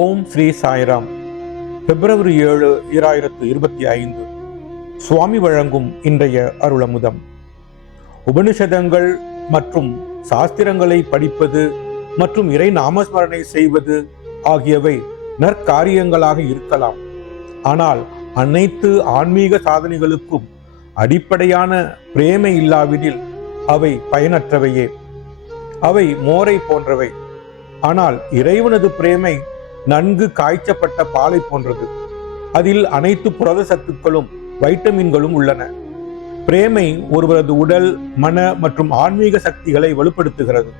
ஓம் ஸ்ரீ சாய்ராம். பிப்ரவரி ஏழு ஈராயிரத்து இருபத்தி ஐந்து. சுவாமி வழங்கும் இன்றைய அருளமுதம். உபனிஷதங்கள் மற்றும் சாஸ்திரங்களை படிப்பது மற்றும் இறை நாமஸ்மரணை செய்வது ஆகியவை நற்காரியங்களாக இருக்கலாம். ஆனால் அனைத்து ஆன்மீக சாதனைகளுக்கும் அடிப்படையான பிரேமை இல்லாவிடில் அவை பயனற்றவையே. அவை மோரை போன்றவை. ஆனால் இறைவனது பிரேமை நன்கு காய்ச்சப்பட்ட பாலை போன்றது. அதில் அனைத்து புரத சத்துக்களும் வைட்டமின்களும் உள்ளன. பிரேமை ஒருவரது உடல் மன மற்றும் ஆன்மீக சக்திகளை வலுப்படுத்துகிறது.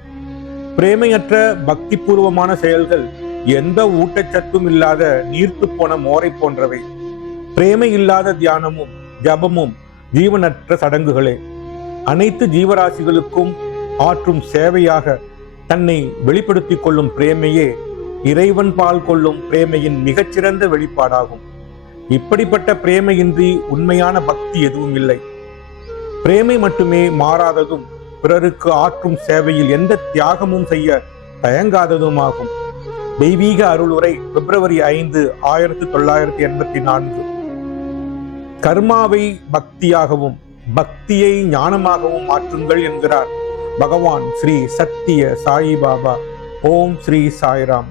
பிரேமையற்ற பக்தி பூர்வமான செயல்கள் எந்த ஊட்டச்சத்தும் இல்லாத நீர்த்து போன மோரை போன்றவை. பிரேமை இல்லாத தியானமும் ஜபமும் ஜீவனற்ற சடங்குகளே. அனைத்து ஜீவராசிகளுக்கும் ஆற்றும் சேவையாக தன்னை வெளிப்படுத்திக் கொள்ளும் பிரேமையே இறைவன் பால் கொள்ளும் பிரேமையின் மிகச்சிறந்த வெளிப்பாடாகும். இப்படிப்பட்ட பிரேமையின்றி உண்மையான பக்தி எதுவும் இல்லை. பிரேமை மட்டுமே மாறாததும் பிறருக்கு ஆற்றும் சேவையில் எந்த தியாகமும் செய்ய தயங்காததுமாகும். தெய்வீக அருளுரை பிப்ரவரி ஐந்து ஆயிரத்தி தொள்ளாயிரத்தி எண்பத்தி நான்கு. கர்மாவை பக்தியாகவும் பக்தியை ஞானமாகவும் மாற்றுங்கள் என்கிறார் பகவான் ஸ்ரீ சத்திய சாயிபாபா. ஓம் ஸ்ரீ சாய்ராம்.